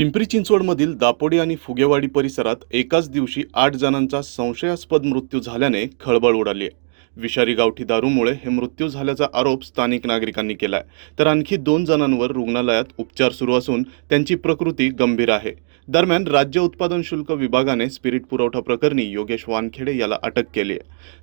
पिंपरी चिंचवडमधील दापोडी आणि फुगेवाडी परिसरात एकाच दिवशी 8 जणांचा संशयास्पद मृत्यू झाल्याने खळबळ उडाली आहे. विषारी गावठी दारूमुळे हे मृत्यू झाल्याचा आरोप स्थानिक नागरिकांनी केलाय. तर आणखी 2 जणांवर रुग्णालयात उपचार सुरू असून त्यांची प्रकृती गंभीर आहे. दरम्यान राज्य उत्पादन शुल्क विभागाने स्पिरिट पुरवठा प्रकरणी योगेश वानखेडे याला अटक केली आहे.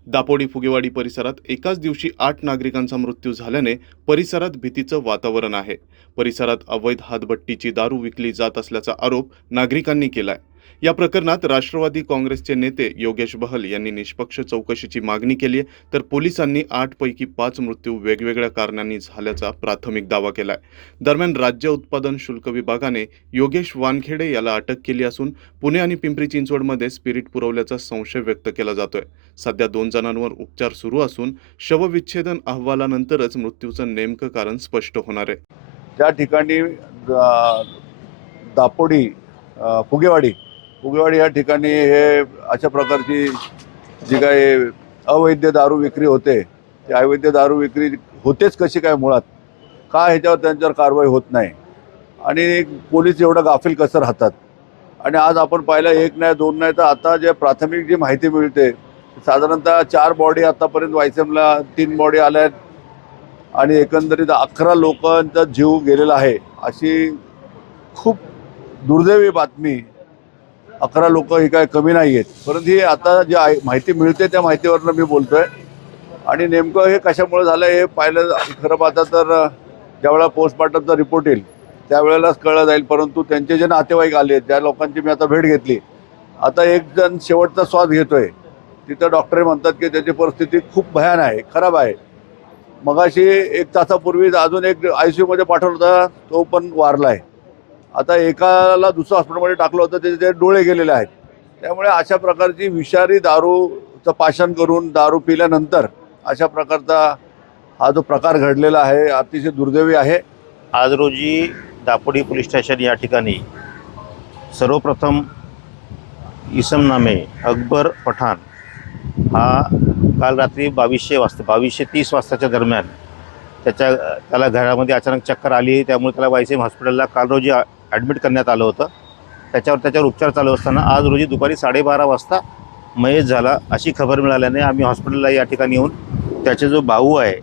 दापोडी फुगेवाडी परिसरात एकाच दिवशी 8 नागरिकांचा मृत्यू झाल्याने परिसरात भीतीचं वातावरण आहे. परिसरात अवैध हातभट्टीची दारू विकली जात असल्याचा आरोप नागरिकांनी केलाय. या प्रकरणात राष्ट्रवादी काँग्रेसचे नेते योगेश बहल यांनी निष्पक्ष चौकशीची मागणी केली आहे. तर पोलिसांनी 8 पैकी 5 मृत्यू वेगवेगळ्या कारणांनी झाल्याचा प्राथमिक दावा केलाय. दरम्यान राज्य उत्पादन शुल्क विभागाने योगेश वानखेडे याला अटक केली असून पुणे आणि पिंपरी चिंचवडमध्ये स्पिरिट पुरवल्याचा संशय व्यक्त केला जातोय. सध्या 2 जणांवर उपचार सुरू असून शवविच्छेदन अहवालानंतरच मृत्यूचं नेमकं कारण स्पष्ट होणार आहे. त्या ठिकाणी दापोडी फुगेवाडी या ठिकाणी हे अशा प्रकारची जी काही अवैध दारू विक्री होते, ती अवैध दारू विक्री होतेच कशी काय मुळात, का ह्याच्यावर त्यांच्यावर कारवाई होत नाही आणि पोलीस एवढं गाफील कसं राहतात. आणि आज आपण पाहिलं, 1 नाही 2 नाही तर आता जे प्राथमिक जी माहिती मिळते, साधारणतः 4 बॉडी आतापर्यंत वायसेमला 3 बॉडी आल्या आहेत आणि एकंदरीत 11 लोकांचा जीव गेलेला आहे. अशी खूप दुर्दैवी बातमी. 11 लोक ही काय कमी नाही आहेत, परंतु ही आता जी माहिती मिळते त्या माहितीवरनं मी बोलतोय. आणि नेमकं हे कशामुळे झालं हे पाहिलं खरं पाहता तर ज्यावेळेला पोस्टमॉर्टमचा रिपोर्ट येईल त्यावेळेलाच कळलं जाईल. परंतु त्यांचे जे नातेवाईक आले, त्या लोकांची मी आता भेट घेतली. आता एक जण शेवटचा श्वास घेतोय. तिथं डॉक्टर म्हणतात की त्याची परिस्थिती खूप भयान आहे, खराब आहे. मगाशी 1 तासापूर्वी अजून एक ICU मध्ये पाठवला होता, तो पण वारला आहे. आता एकाला दुसऱ्या हॉस्पिटलमध्ये टाकलं होतं, त्याचे डोळे गेलेले आहेत. त्यामुळे अशा प्रकारची विषारी दारूचं पाषाण करून दारू पिल्यानंतर अशा प्रकारचा हा जो प्रकार घडलेला आहे अतिशय दुर्दैवी आहे. आज रोजी दापोडी पोलीस स्टेशन या ठिकाणी सर्वप्रथम इसम नामे अकबर पठाण हा काल रात्री 22:30 वाजताच्या दरम्यान त्याला घरामध्ये अचानक चक्कर आली. त्यामुळे त्याला वायसीएम हॉस्पिटलला काल रोजी ॲडमिट करण्यात आलं होतं. त्याच्यावर उपचार चालू असताना आज रोजी दुपारी 12:30 वाजता मयत झाला अशी खबर मिळाल्याने आम्ही हॉस्पिटलला या ठिकाणी येऊन त्याचे जो भाऊ आहे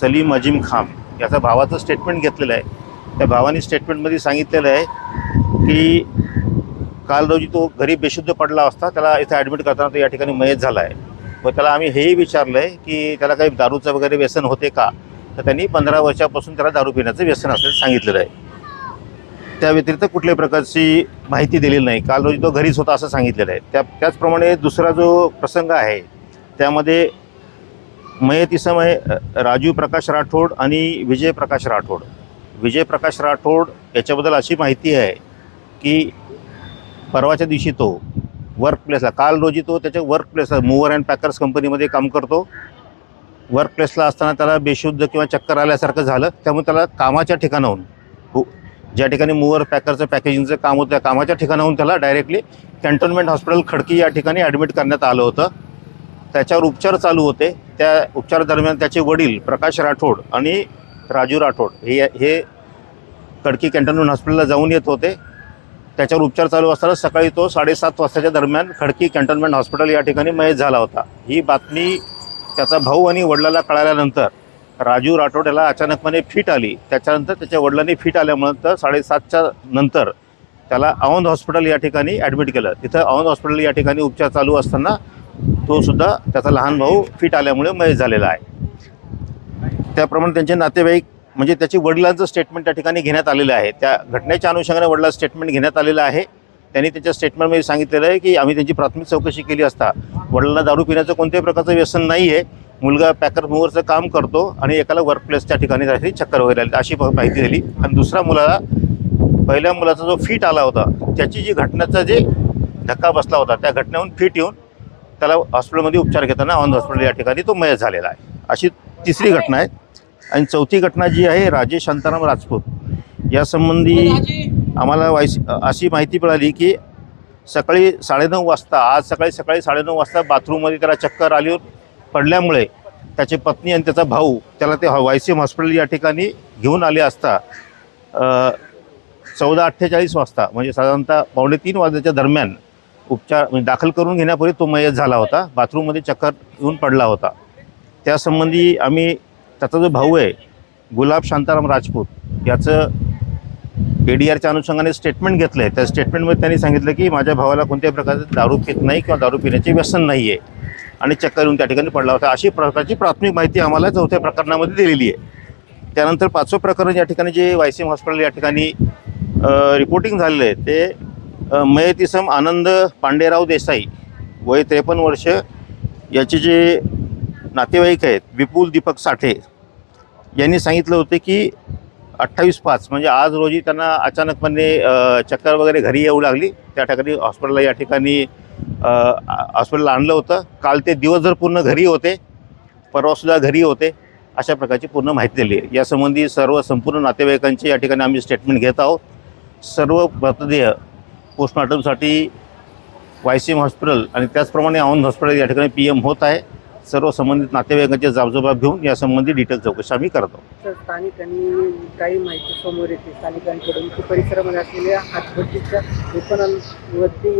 सलीम अजीम खान याचा भावाचं स्टेटमेंट घेतलेलं आहे. त्या भावाने स्टेटमेंटमध्ये सांगितलेलं आहे की काल रोजी तो घरी बेशुद्ध पडला असता, त्याला इथे ॲडमिट करताना तो या ठिकाणी मयत झाला आहे. व त्याला आम्ही हेही विचारलं आहे की त्याला काही दारूचं वगैरे व्यसन होते का, तर त्यांनी 15 वर्षापासून त्याला दारू पिण्याचं व्यसन असल्याचं सांगितलेलं आहे. त्या व्यतिरिक्त कुठल्याही प्रकारची माहिती दिलेली नाही. काल रोजी तो घरीच होता असं सांगितलेलं आहे. त्याचप्रमाणे दुसरा जो प्रसंग आहे त्यामध्ये मयत इसम आहे राजू प्रकाश राठोड आणि विजय प्रकाश राठोड. विजय प्रकाश राठोड याच्याबद्दल अशी माहिती आहे की परवाच्या दिवशी तो वर्क प्लेसला, काल रोजी तो त्याच्या वर्क प्लेसला मूवर अँड पॅकर्स कंपनीमध्ये काम करतो. वर्क प्लेसला असताना त्याला बेशुद्ध किंवा चक्कर आल्यासारखं झालं. त्यामुळे त्याला कामाच्या ठिकाणाहून, ज्या ठिकाणी मूवर पॅकरचं पॅकेजिंगचं काम होतं त्या कामाच्या ठिकाणाहून त्याला डायरेक्टली कॅन्टोन्मेंट हॉस्पिटल खडकी या ठिकाणी ॲडमिट करण्यात आलं होतं. त्याच्यावर उपचार चालू होते. त्या उपचारादरम्यान त्याचे वडील प्रकाश राठोड आणि राजू राठोड हे खडकी कॅन्टोन्मेंट हॉस्पिटलला जाऊन येत होते. त्याच्यावर उपचार चालू असताना सकाळी तो 7:30 वाजताच्या दरम्यान खडकी कॅन्टोन्मेंट हॉस्पिटल या ठिकाणी मयत झाला होता. ही बातमी त्याचा भाऊ आणि वडिलाला कळाल्यानंतर राजू राठोड याला अचानकपणे फिट आली. त्याच्यानंतर त्याच्या वडिलांनी फिट आल्यानंतर 7:30च्या नंतर त्याला औंध हॉस्पिटल या ठिकाणी ॲडमिट केलं. तिथं औंध हॉस्पिटल या ठिकाणी उपचार चालू असताना तो सुद्धा त्याचा लहान भाऊ फिट आल्यामुळे मयत झालेला आहे. त्याप्रमाणे त्यांचे नातेवाईक म्हणजे त्याची वडिलांचं स्टेटमेंट त्या ठिकाणी घेण्यात आलेलं आहे. त्या घटनेच्या अनुषंगाने वडिलांचं स्टेटमेंट घेण्यात आलेलं आहे. त्यांनी त्याच्या स्टेटमेंटमध्ये सांगितलेलं आहे की आम्ही त्यांची प्राथमिक चौकशी केली असता वडिलांना दारू पिण्याचं कोणत्याही प्रकारचं व्यसन नाही आहे. मुलगा पॅकर मूवरचं काम करतो आणि एकाला वर्क प्लेसच्या ठिकाणी काहीतरी चक्कर वगैरे आली अशी माहिती दिली. आणि दुसऱ्या मुलाला, पहिल्या मुलाचा जो फिट आला होता त्याची जी घटनेचा जे धक्का बसला होता त्या घटनेहून फिट येऊन त्याला हॉस्पिटलमध्ये उपचार घेताना औंध हॉस्पिटल या ठिकाणी तो मयत झालेला आहे. अशी तिसरी घटना आहे. आणि चौथी घटना जी आहे राजेश शांताराम राजपूत यासंबंधी आम्हाला अशी माहिती मिळाली की सकाळी 9:30 वाजता, आज सकाळी 9:30 वाजता बाथरूममध्ये त्याला चक्कर आली पडल्यामुळे त्याची पत्नी आणि त्याचा भाऊ त्याला ते वायसीएम हॉस्पिटल या ठिकाणी घेऊन आले असता 14:48 वाजता म्हणजे साधारणतः 2:45 वाजल्याच्या दरम्यान उपचार म्हणजे दाखल करून घेण्यापूर्वी तो मयत झाला होता. बाथरूममध्ये चक्कर येऊन पडला होता. त्यासंबंधी आम्ही त्याचा जो भाऊ आहे गुलाब शांताराम राजपूत याचं ADRच्या अनुषंगाने स्टेटमेंट घेतलं आहे. त्या स्टेटमेंटमध्ये त्यांनी सांगितलं की माझ्या भावाला कोणत्याही प्रकारचं दारू पित नाही किंवा दारू पिण्याचे व्यसन नाही आहे आणि चक्कर येऊन त्या ठिकाणी पडला होता, अशी प्रकारची प्राथमिक माहिती आम्हाला 4थ्या प्रकरणामध्ये दिलेली आहे. त्यानंतर 5वं प्रकरण या ठिकाणी जे वायसीएम हॉस्पिटल या ठिकाणी रिपोर्टिंग झालेलं आहे ते मयत इसम आनंद पांडेराव देसाई वय 53 वर्ष याचे जे नातेवाईक आहेत विपुल दीपक साठे यांनी सांगितलं होते की 28/5 म्हणजे आज रोजी त्यांना अचानकपणे चक्कर वगैरे घरी येऊ लागली. त्या ठिकाणी हॉस्पिटलला या ठिकाणी हॉस्पिटलला आणलं होतं. काल ते दिवसभर पूर्ण घरी होते, परवासुद्धा घरी होते, अशा प्रकारची पूर्ण माहिती दिली आहे. यासंबंधी संपूर्ण नातेवाईकांचे या ठिकाणी आम्ही स्टेटमेंट घेत आहोत. सर्व मृतदेह पोस्टमॉर्टमसाठी वायसीएम हॉस्पिटल आणि त्याचप्रमाणे औंध हॉस्पिटल या ठिकाणी PM होत आहे. सर्व संबंधित नातेवाईकांचे जाबजबाब घेऊन यासंबंधी डिटेल चौकशी आम्ही करत आहोत. तर स्थानिकांनी काही माहिती समोर येते स्थानिकांकडून की परिसरामध्ये असलेल्या हातभट्टीच्या दुकानांवरती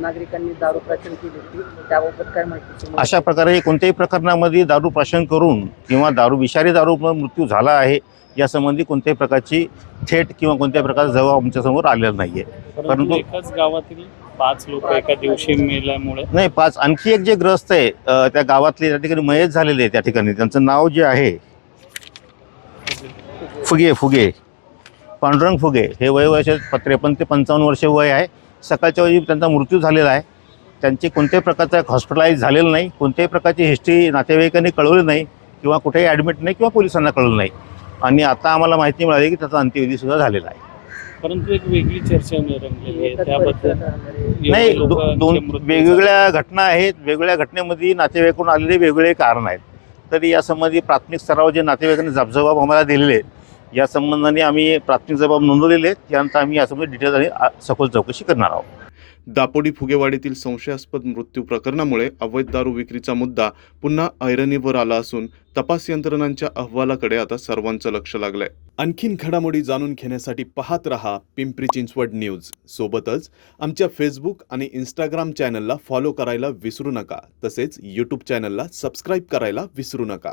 नागरिकांनी दारू प्राशन केली होती, त्याबाबत काय माहिती समोर अशा प्रकारे कोणत्याही प्रकरणामध्ये दारू प्राशन करून किंवा विषारी दारू मृत्यू झाला आहे यासंबंधी कोणत्याही प्रकारची थेट किंवा कोणत्याही प्रकारचा जबाब आमच्यासमोर आलेला नाही आहे. परंतु एकाच गावातील 5 लोक एका दिवशी मेल्यामुळे नाही, 5 आणखी एक जे ग्रस्त आहे त्या गावातले त्या ठिकाणी मयत झालेले आहे. त्या ठिकाणी त्यांचं नाव जे आहे फुगे पांडुरंग फुगे, हे वय 53 ते 55 वर्ष वय आहे. सकाळच्या वेळी त्यांचा मृत्यू झालेला आहे. त्यांचे कोणत्याही प्रकारचं हॉस्पिटलाइज झालेलं नाही, कोणत्याही प्रकारची हिस्ट्री नातेवाईकांनी कळवली नाही किंवा कुठेही ॲडमिट नाही किंवा पोलिसांना कळवलं नाही. आणि आता आम्हाला माहिती मिळाली की त्याचा अंत्यविधीसुद्धा झालेला आहे. परंतु एक वेगळी चर्चा रंगलेली आहे त्याबद्दल. नाही, एवढे लोकं दोन मृत्यू वेगवेगळ्या घटना आहेत. वेगवेगळ्या घटनेमध्ये नातेवाईकडून आलेले वेगवेगळे कारण आहेत. तरी यासंबंधी प्राथमिक स्तरावर जे नातेवाईकांनी जबाब आम्हाला दिलेले आहेत या संबंधाने आम्ही प्राथमिक जबाब नोंदवलेले आहेत. त्यानंतर आम्ही यासंबंधी डिटेल आणि सखोल चौकशी करणार आहोत. दापोडी फुगेवाडीतील संशयास्पद मृत्यू प्रकरणामुळे अवैध दारू विक्रीचा मुद्दा पुन्हा ऐरणीवर आला असून तपास यंत्रणांच्या अहवालाकडे आता सर्वांचं लक्ष लागलंय. आणखीन घडामोडी जाणून घेण्यासाठी पाहत रहा पिंपरी चिंचवड न्यूज. सोबतच आमच्या फेसबुक आणि इंस्टाग्राम चॅनलला फॉलो करायला विसरू नका. तसेच यूट्यूब चॅनलला सबस्क्राईब करायला विसरू नका.